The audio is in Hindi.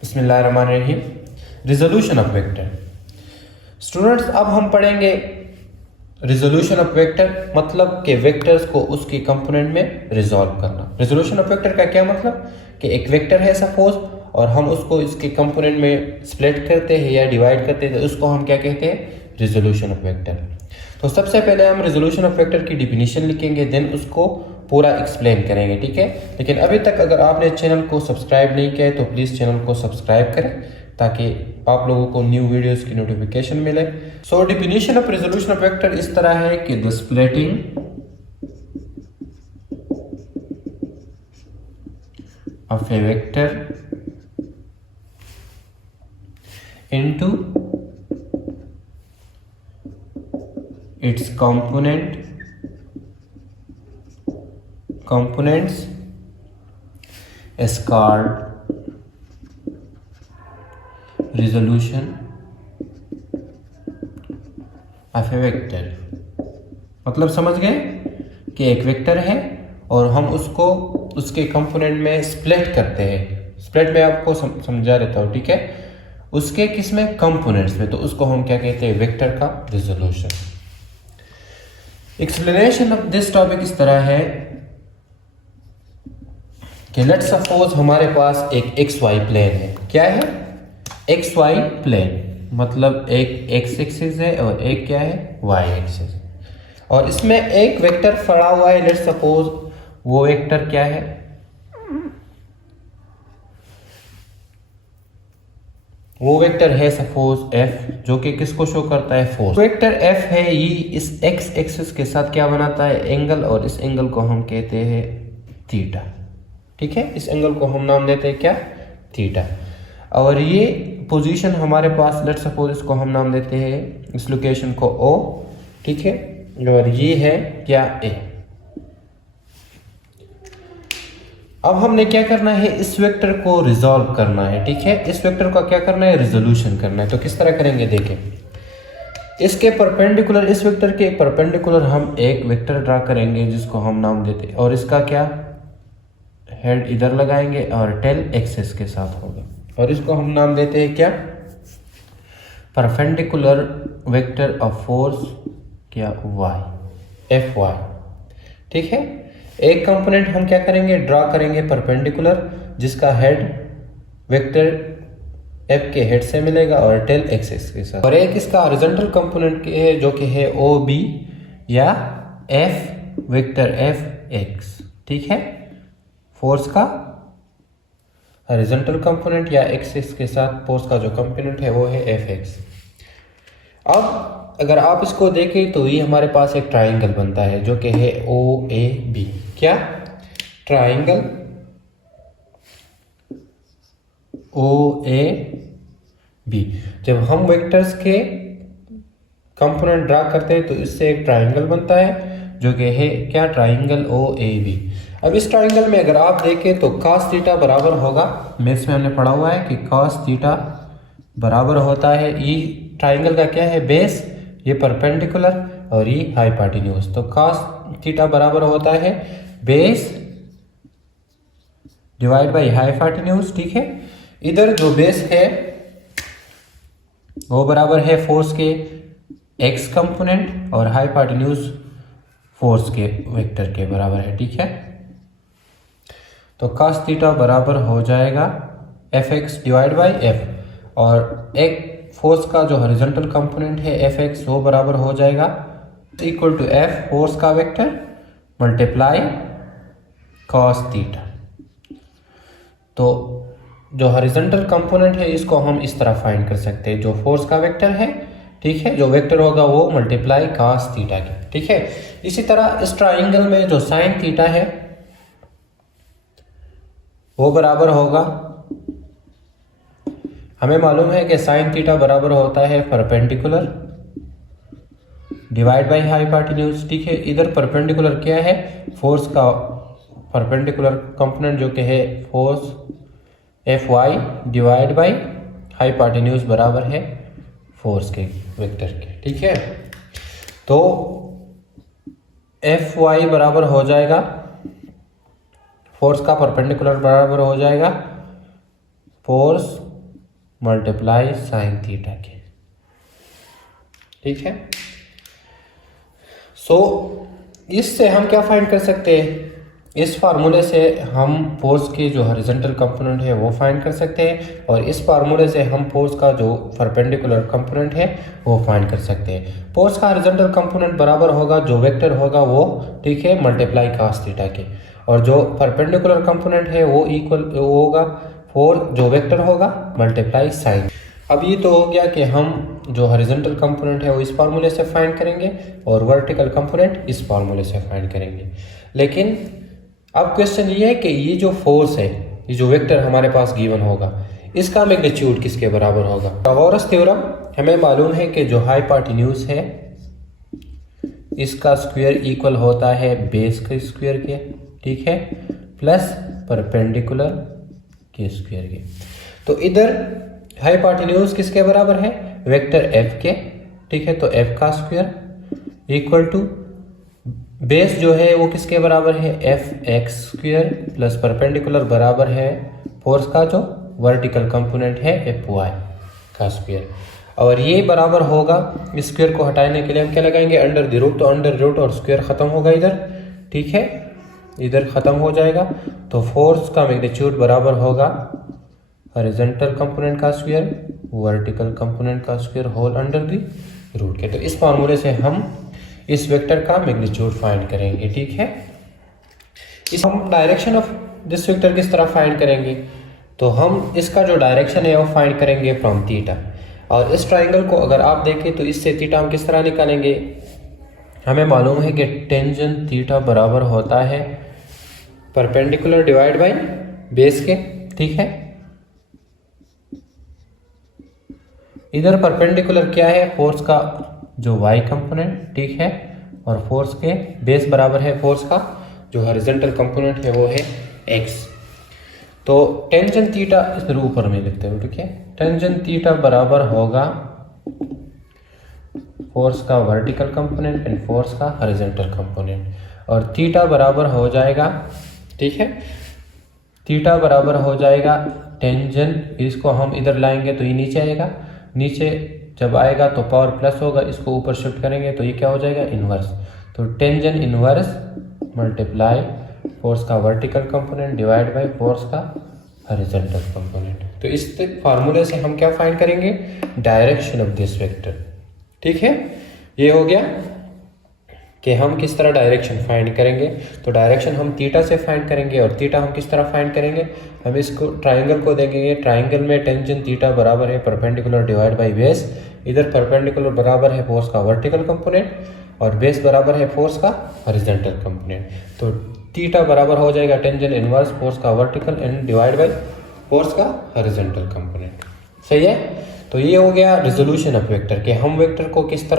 बिस्मिल्लाहिर्रहमानिर्रहीम। Resolution of vector. स्टूडेंट्स, अब हम पढ़ेंगे रिजोल्यूशन ऑफ वेक्टर, मतलब कि वेक्टर्स को उसकी कंपोनेंट में रिजॉल्व करना। रिजोल्यूशन ऑफ वेक्टर का क्या मतलब कि एक वेक्टर है सपोज, और हम उसको इसके कंपोनेंट में स्प्लिट करते हैं या डिवाइड करते हैं, तो उसको हम क्या कहते हैं? Resolution of vector. तो सबसे पहले हम रिजोल्यूशन ऑफ वेक्टर की डिफिनीशन लिखेंगे, देन उसको पूरा एक्सप्लेन करेंगे, ठीक है। लेकिन अभी तक अगर आपने चैनल को सब्सक्राइब नहीं किया है तो प्लीज़ चैनल को सब्सक्राइब करें ताकि आप लोगों को न्यू वीडियोस की नोटिफिकेशन मिले। So definition of resolution of vector इस तरह है कि the splitting of a vector into its components is called resolution of a vector। मतलब समझ गए कि एक वेक्टर है और हम उसको उसके कंपोनेंट में स्प्लिट करते हैं। स्प्लिट में आपको समझा देता हूँ, ठीक है। उसके किस में? कंपोनेंट्स में, तो उसको हम क्या कहते हैं? वेक्टर का resolution. Explanation of this topic इस तरह है कि लेट्स सपोज हमारे पास एक एक्स वाई प्लेन है। क्या है? एक्स वाई प्लेन, मतलब एक एक्स एक्सिस है और एक क्या है? वाई एक्सिस, और इसमें एक वेक्टर पड़ा हुआ है। लेट्स सपोज वो वेक्टर क्या है? वो वेक्टर है सपोज f, जो कि किसको शो करता है? फोर्स। वेक्टर f है, ये इस x एक्सिस के साथ क्या बनाता है? एंगल, और इस एंगल को हम कहते हैं थीटा, ठीक है। इस एंगल को हम नाम देते हैं क्या? थीटा। और ये पोजीशन हमारे पास, लेट्स सपोज इसको हम नाम देते हैं, इस लोकेशन को O, ठीक है। और ये है क्या? A। अब हमने क्या करना है? इस वेक्टर को रिजॉल्व करना है, ठीक है। इस वेक्टर का क्या करना है? रिजोल्यूशन करना है। तो किस तरह करेंगे? देखें, इसके परपेंडिकुलर, इस वेक्टर के परपेंडिकुलर हम एक वेक्टर ड्रा करेंगे जिसको हम नाम देते हैं, और इसका क्या? हेड इधर लगाएंगे और टेल एक्सिस के साथ होगा, और इसको हम नाम देते हैं क्या? परपेंडिकुलर वेक्टर ऑफ फोर्स क्या? वाई, एफ वाई, ठीक है। एक कंपोनेंट हम क्या करेंगे? ड्रा करेंगे परपेंडिकुलर, जिसका हेड वेक्टर एफ के हेड से मिलेगा और टेल एक्सिस के साथ, और एक इसका हॉरिजॉन्टल कंपोनेंट है जो कि है ओ बी या एफ वेक्टर एफ एक्स, ठीक है। फोर्स का हॉरिजॉन्टल कंपोनेंट या एक्सिस के साथ फोर्स का जो कंपोनेंट है वो है एफ एक्स। अब अगर आप इसको देखें तो ये हमारे पास एक ट्राइंगल बनता है जो कि है ओ ए बी। क्या? Triangle O A B. जब हम वेक्टर्स के कंपोनेंट ड्रा करते हैं तो इससे एक ट्राइंगल बनता है जो कि है क्या? Triangle O A B. अब इस ट्राइंगल में अगर आप देखें तो cos थीटा बराबर होगा, मैथ्स में हमने पढ़ा हुआ है कि cos थीटा बराबर होता है, ये ट्राइंगल का क्या है? बेस, ये परपेंडिकुलर और ये हाइपोटेन्यूज। तो cos थीटा बराबर होता है बेस डिवाइड बाई हाइपोटेन्यूज, ठीक है। इधर जो बेस है वो बराबर है फोर्स के x कंपोनेंट, और हाइपोटेन्यूज फोर्स के वेक्टर के बराबर है, ठीक है। तो cos थीटा बराबर हो जाएगा F x divide by F, और एक फोर्स का जो हॉरिजॉन्टल कंपोनेंट है एफ एक्स, वो बराबर हो जाएगा इक्वल टू एफ फोर्स का वेक्टर मल्टीप्लाई cos थीटा। तो जो हॉरिजॉन्टल कंपोनेंट है इसको हम इस तरह फाइंड कर सकते हैं, जो फोर्स का वेक्टर है, ठीक है, जो वेक्टर होगा वो मल्टीप्लाई cos थीटा के, ठीक है। इसी तरह इस ट्राइंगल में जो sin थीटा है वो बराबर होगा, हमें मालूम है कि sin थीटा बराबर होता है परपेंडिकुलर डिवाइड बाई हाइपोटेन्यूज, ठीक है। इधर परपेंडिकुलर क्या है? फोर्स का परपेंडिकुलर कंपोनेंट जो कि है force F Y divide by hypotenuse बराबर है फोर्स के वेक्टर के, ठीक है। तो एफ वाई बराबर हो जाएगा, फोर्स का परपेंडिकुलर बराबर हो जाएगा फोर्स मल्टीप्लाई साइन थीटा के। ठीक है, इससे हम क्या फाइंड कर सकते हैं? इस फार्मूले से हम फोर्स की जो हॉरिजॉन्टल कंपोनेंट है वो फाइंड कर सकते हैं, और इस फार्मूले से हम फोर्स का जो परपेंडिकुलर कंपोनेंट है वो फाइंड कर सकते हैं। फोर्स का हॉरिजॉन्टल कंपोनेंट बराबर होगा जो वेक्टर होगा वो, ठीक है, मल्टीप्लाई cos थीटा के, और जो परपेंडिकुलर कंपोनेंट है वो इक्वल होगा फोर जो वेक्टर होगा मल्टीप्लाई साइन। अब ये तो हो गया कि हम जो हॉरिजॉन्टल कंपोनेंट है वो इस फार्मूले से फाइंड करेंगे और वर्टिकल कंपोनेंट इस फार्मूले से फाइंड करेंगे। लेकिन अब क्वेश्चन ये है कि ये जो फोर्स है, ये जो वेक्टर हमारे पास गिवन होगा, इसका मैग्नीट्यूड किसके बराबर होगा? पाइथागोरस थ्योरम हमें मालूम है कि जो हाइपोटेन्यूज है इसका स्क्वायर इक्वल होता है बेस के स्क्वायर के, ठीक है, प्लस परपेंडिकुलर के स्क्वायर के। तो इधर हाइपोटेन्यूज किसके बराबर है? वेक्टर एफ के, ठीक है, तो एफ का स्क्वायर इक्वल टू बेस जो है वो किसके बराबर है? F x square plus perpendicular बराबर है फोर्स का जो वर्टिकल कंपोनेंट है एफ वाई का स्क्वायर, और ये बराबर होगा, स्क्वायर को हटाने के लिए हम क्या लगाएंगे? अंडर द रूट, तो अंडर रूट और स्क्वायर खत्म होगा इधर, ठीक है, इधर खत्म हो जाएगा। तो फोर्स का मैग्नीट्यूड बराबर होगा हॉरिजॉन्टल कंपोनेंट का स्क्वायर वर्टिकल कंपोनेंट का square whole under the root के। तो इस फार्मूले से हम इस वेक्टर का मैग्नीट्यूड फाइंड करेंगे, ठीक है। इस हम डायरेक्शन ऑफ दिस वेक्टर किस तरह फाइंड करेंगे? तो हम इसका जो डायरेक्शन है वो फाइंड करेंगे फ्रॉम थीटा, और इस ट्राइंगल को अगर आप देखें तो इससे थीटा हम किस तरह निकालेंगे? हमें मालूम है कि टेंजेंट थीटा बराबर होता है परपेंडिकुलर डिवाइड बाय बेस के, ठीक है। इधर परपेंडिकुलर क्या है? फोर्स का जो y कंपोनेंट, ठीक है, और फोर्स के बेस बराबर है फोर्स का जो हॉरिजॉन्टल कंपोनेंट है वो है x। तो टेंजेंट थीटा इधर ऊपर में लिखते हैं, ठीक है, टेंजेंट थीटा बराबर होगा फोर्स का वर्टिकल कंपोनेंट एंड फोर्स का हॉरिजॉन्टल कंपोनेंट, और थीटा बराबर हो जाएगा, ठीक है, थीटा बराबर हो जाएगा टेंजेंट, इसको हम इधर लाएंगे तो ये नीचे आएगा, नीचे जब आएगा तो पावर प्लस होगा, इसको ऊपर शिफ्ट करेंगे तो ये क्या हो जाएगा? इनवर्स। तो टेंजेंट इनवर्स मल्टीप्लाई फोर्स का vertical component divide by force का हॉरिजॉन्टल कंपोनेंट। तो इस फार्मूले से हम क्या फाइंड करेंगे? डायरेक्शन ऑफ दिस वेक्टर, ठीक है। ये हो गया कि हम किस तरह डायरेक्शन फाइंड करेंगे। तो डायरेक्शन हम थीटा से फाइंड करेंगे, और थीटा हम किस तरह फाइंड करेंगे? हम इसको ट्राइंगल को देखेंगे, ट्राइंगल में टेंजेंट थीटा बराबर है परपेंडिकुलर डिवाइड बाय बेस, इधर परपेंडिकुलर बराबर है फोर्स का वर्टिकल कंपोनेंट और बेस बराबर है फोर्स का हॉरिजॉन्टल कंपोनेंट। तो थीटा बराबर हो जाएगा टेंजेंट इनवर्स फोर्स का vertical and divide by force का हॉरिजॉन्टल कंपोनेंट। सही है। तो ये हो गया रिजोल्यूशन ऑफ वेक्टर, कि हम वेक्टर को किस तरह